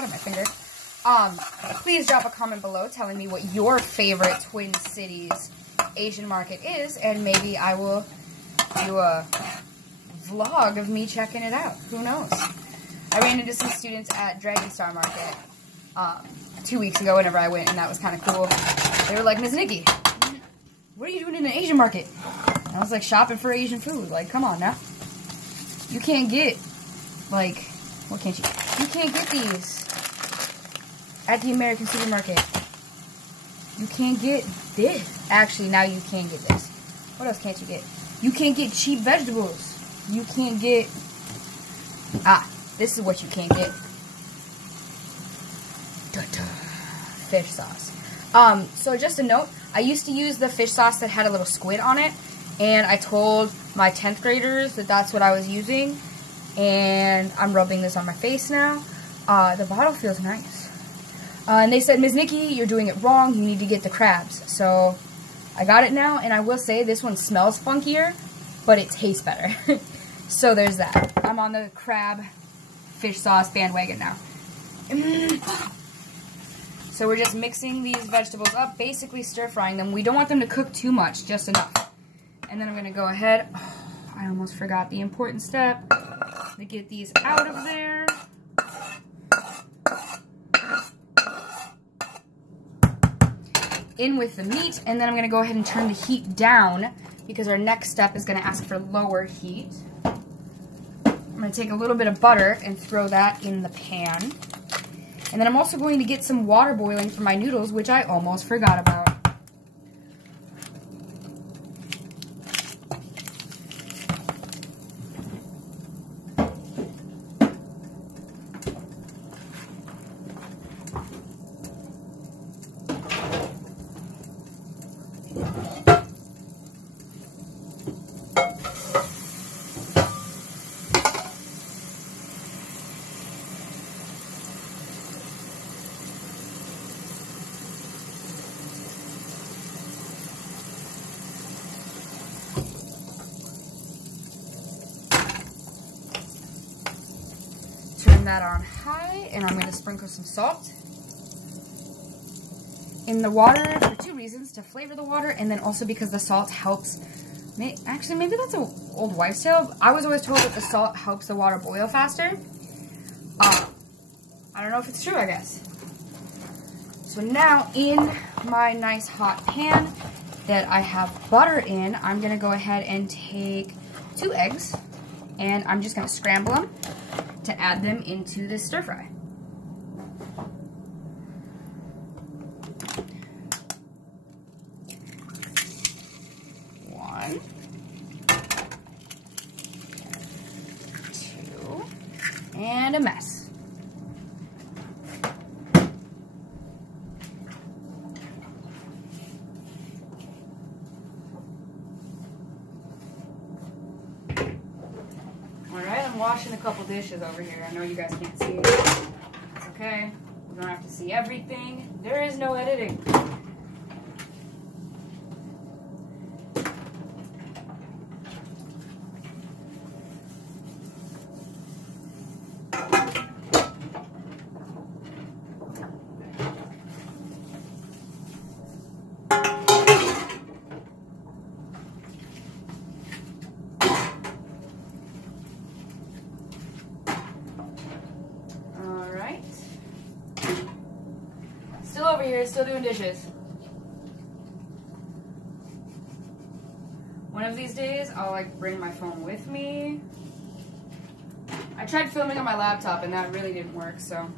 cut on my finger. Please drop a comment below telling me what your favorite Twin Cities Asian market is, and maybe I will do a vlog of me checking it out. Who knows? I ran into some students at Dragon Star Market 2 weeks ago whenever I went, and that was kind of cool. They were like, Miss Nikki, what are you doing in an Asian market? And I was like, shopping for Asian food. Like, come on now. You can't get, like, what can't you? You can't get these at the American supermarket. You can't get this. Actually, now you can get this. What else can't you get? You can't get cheap vegetables. You can't get... this is what you can't get. Fish sauce. So just a note, I used to use the fish sauce that had a little squid on it, and I told my 10th graders that that's what I was using, and I'm rubbing this on my face now. The bottle feels nice. And they said, Ms. Nikki, you're doing it wrong. You need to get the crabs. So I got it now, and I will say this one smells funkier, but it tastes better. So there's that. I'm on the crab fish sauce bandwagon now. So we're just mixing these vegetables up, basically stir-frying them. We don't want them to cook too much, just enough. And then I'm going to go ahead. Oh, I almost forgot the important step. To get these out of there. In with the meat, and then I'm going to go ahead and turn the heat down because our next step is going to ask for lower heat. I'm going to take a little bit of butter and throw that in the pan. And then I'm also going to get some water boiling for my noodles, which I almost forgot about. Turn that on high, and I'm going to sprinkle some salt in the water for 2 reasons: to flavor the water, and then also because the salt helps. Actually, maybe that's an old wives' tale. I was always told that the salt helps the water boil faster. I don't know if it's true, I guess. So now, in my nice hot pan that I have butter in, I'm going to go ahead and take 2 eggs, and I'm just going to scramble them to add them into this stir fry. One, 2, and a mess. Washing a couple dishes over here. I know you guys can't see it. It's okay. We don't have to see everything. There is no editing. Still over here, still doing dishes. One of these days, I'll like bring my phone with me. I tried filming on my laptop and that really didn't work, so.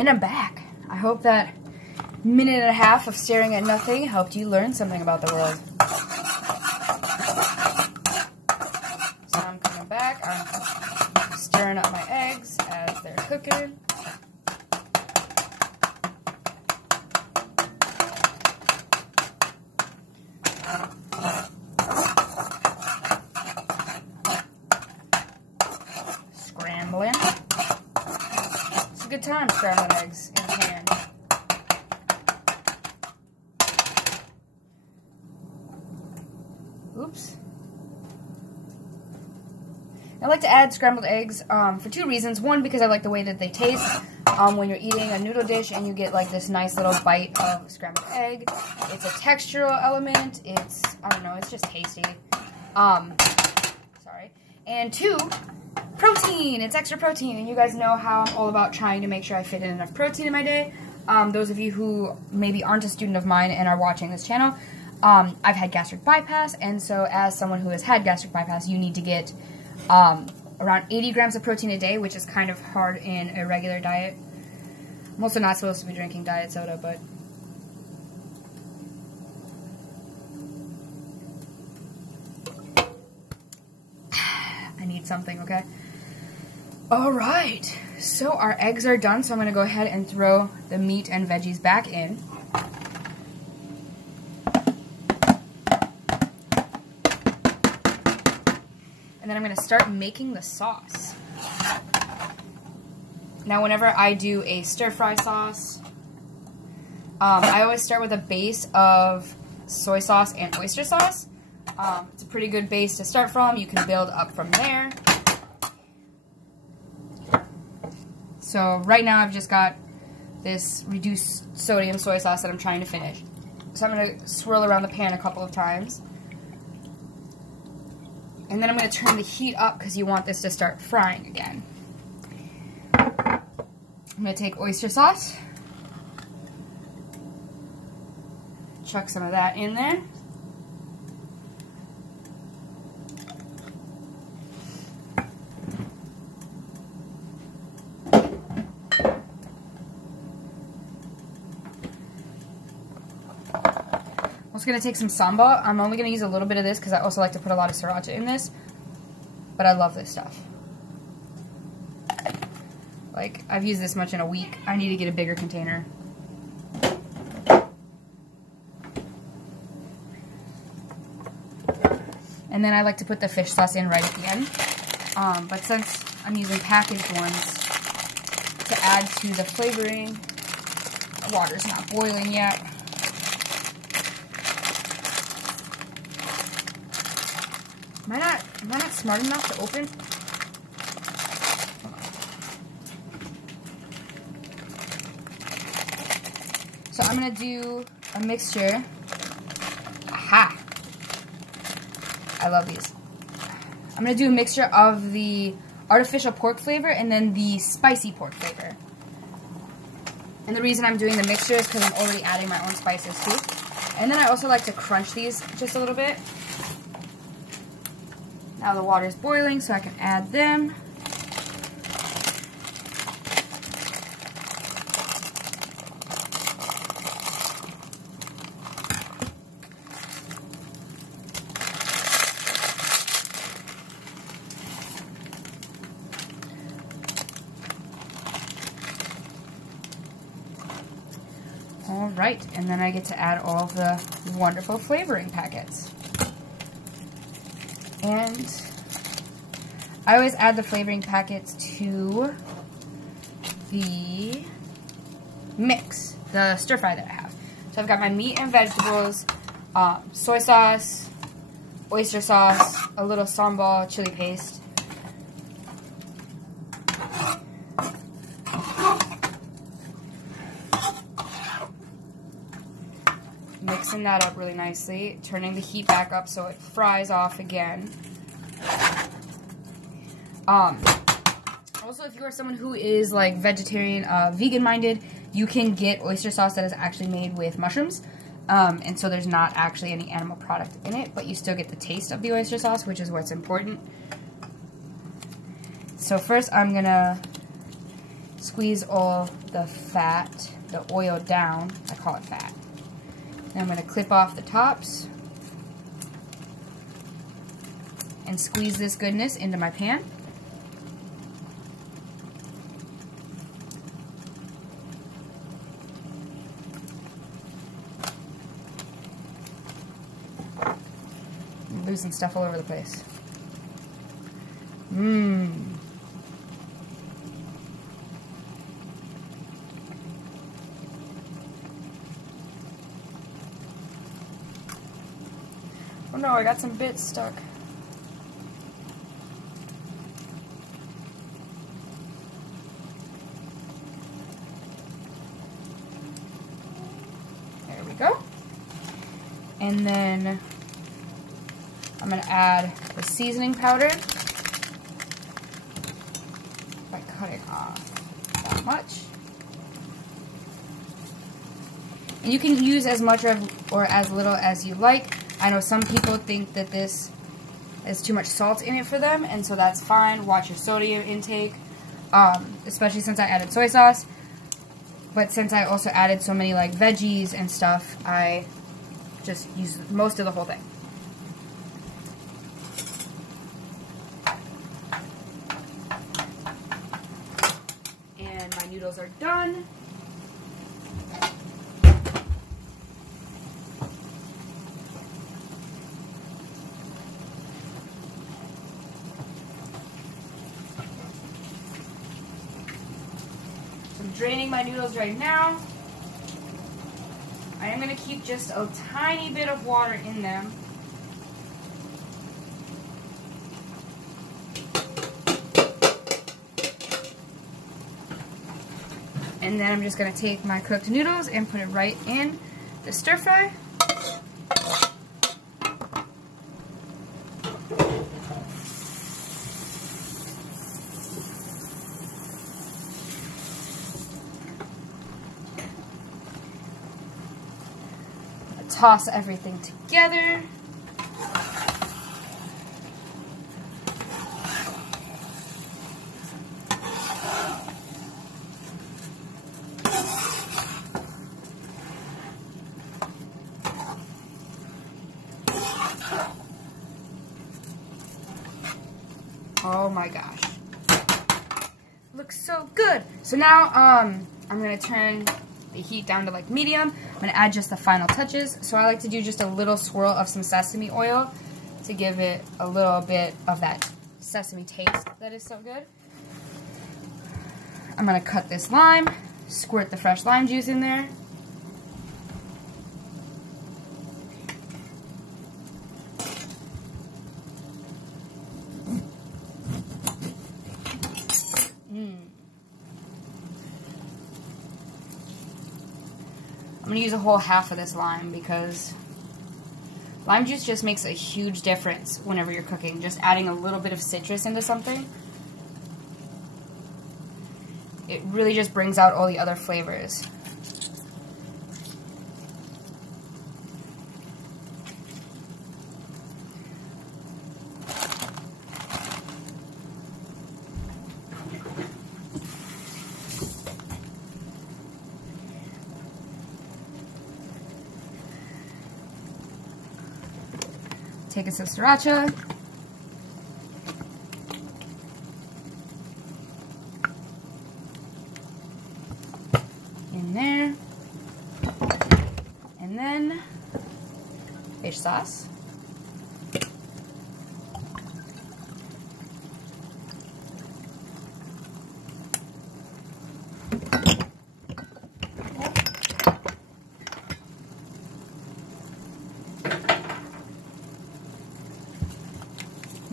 And I'm back. I hope that minute and a half of staring at nothing helped you learn something about the world. So I'm coming back. I'm stirring up my eggs as they're cooking. Scrambling. It's a good time scrambling eggs in hand. Oops. I like to add scrambled eggs for two reasons. One, because I like the way that they taste when you're eating a noodle dish and you get like this nice little bite of scrambled egg. It's a textural element. It's, I don't know, it's just tasty. Sorry. And two, protein. It's extra protein. And you guys know how I'm all about trying to make sure I fit in enough protein in my day. Those of you who maybe aren't a student of mine and are watching this channel, I've had gastric bypass, and so as someone who has had gastric bypass, you need to get around 80 grams of protein a day, which is kind of hard in a regular diet. I'm also not supposed to be drinking diet soda, but I need something, okay? Alright, so our eggs are done, so I'm going to go ahead and throw the meat and veggies back in. And then I'm going to start making the sauce. Now, whenever I do a stir-fry sauce, I always start with a base of soy sauce and oyster sauce. It's a pretty good base to start from. You can build up from there. So right now I've just got this reduced sodium soy sauce that I'm trying to finish. So I'm going to swirl around the pan a couple of times. And then I'm going to turn the heat up because you want this to start frying again. I'm going to take oyster sauce. Chuck some of that in there. I'm also going to take some sambal. I'm only going to use a little bit of this because I also like to put a lot of sriracha in this. But I love this stuff. Like, I've used this much in a week. I need to get a bigger container. And then I like to put the fish sauce in right at the end. But since I'm using packaged ones to add to the flavoring, the water's not boiling yet. Am I not smart enough to open? So I'm going to do a mixture. Aha! I love these. I'm going to do a mixture of the artificial pork flavor and then the spicy pork flavor. And the reason I'm doing the mixture is because I'm already adding my own spices too. And then I also like to crunch these just a little bit. Now the water's boiling, so I can add them. Alright, and then I get to add all of the wonderful flavoring packets. And I always add the flavoring packets to the mix, the stir fry that I have. So I've got my meat and vegetables, soy sauce, oyster sauce, a little sambal chili paste. Mixing that up really nicely, turning the heat back up so it fries off again. Also, if you are someone who is like vegetarian, vegan minded, you can get oyster sauce that is actually made with mushrooms. And so there's not actually any animal product in it, but you still get the taste of the oyster sauce, which is what's important. So first I'm gonna Squeeze all the fat, the oil down. I call it fat. Then I'm going to clip off the tops and squeeze this goodness into my pan. I'm losing stuff all over the place. Mmm. Oh no, I got some bits stuck. There we go. And then I'm going to add the seasoning powder by cutting off that much. And you can use as much or as little as you like. I know some people think that this is too much salt in it for them, and so that's fine. Watch your sodium intake, especially since I added soy sauce. But since I also added so many like veggies and stuff, I just use most of the whole thing. And my noodles are done. I'm draining my noodles right now. I am going to keep just a tiny bit of water in them. And then I'm just going to take my cooked noodles and put it right in the stir fry. Toss everything together. Oh my gosh. Looks so good. So now I'm going to turn the heat down to like medium. I'm going to add just the final touches. So I like to do just a little swirl of some sesame oil to give it a little bit of that sesame taste that is so good. I'm going to cut this lime, squirt the fresh lime juice in there. I'm going to use a whole half of this lime because lime juice just makes a huge difference whenever you're cooking. Just adding a little bit of citrus into something, it really just brings out all the other flavors. Take a sriracha. In there. And then fish sauce.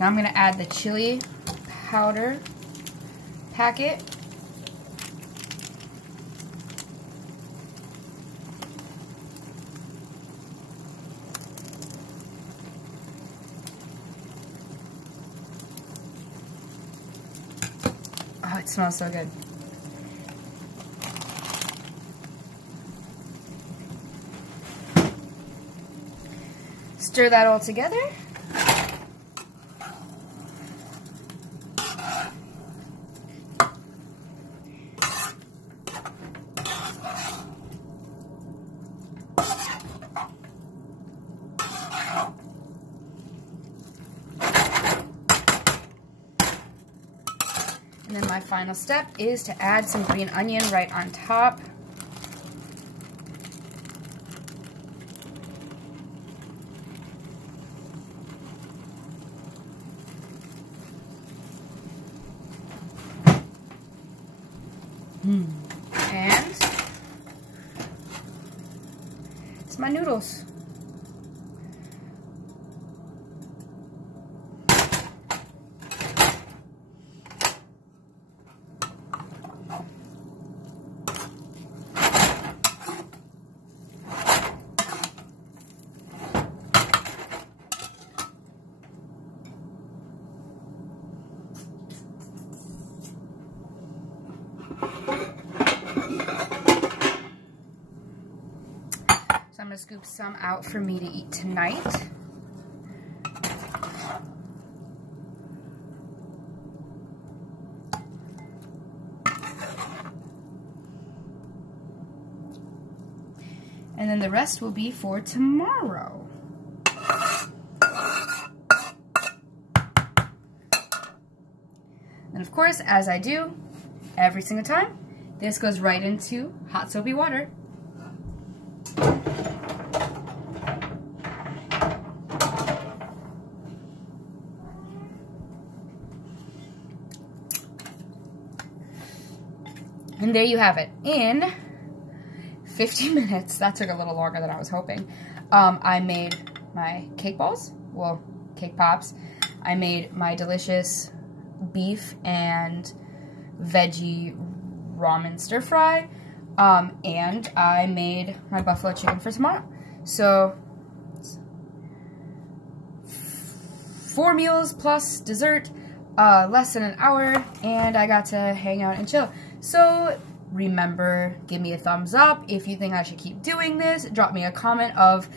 Now I'm going to add the chili powder packet. Oh, it smells so good. Stir that all together. my final step is to add some green onion right on top. And it's my noodles. So I'm going to scoop some out for me to eat tonight. And then the rest will be for tomorrow. And of course, as I do every single time, this goes right into hot soapy water. And there you have it. In 15 minutes, that took a little longer than I was hoping, I made my cake balls, well, cake pops. I made my delicious beef and veggie ramen stir fry, and I made my buffalo chicken for tomorrow. So 4 meals plus dessert, less than an hour, and I got to hang out and chill. So remember, give me a thumbs up if you think I should keep doing this. Drop me a comment of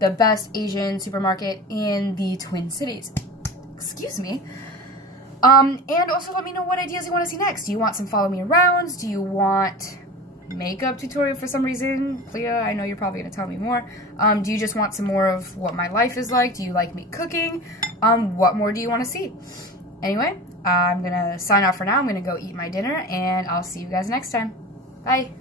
the best Asian supermarket in the Twin Cities. Excuse me. And also let me know what ideas you want to see next. Do you want some follow me arounds? Do you want makeup tutorial for some reason? Clea, I know you're probably going to tell me more. Do you just want some more of what my life is like? Do you like me cooking? What more do you want to see? Anyway, I'm going to sign off for now. I'm going to go eat my dinner, and I'll see you guys next time. Bye.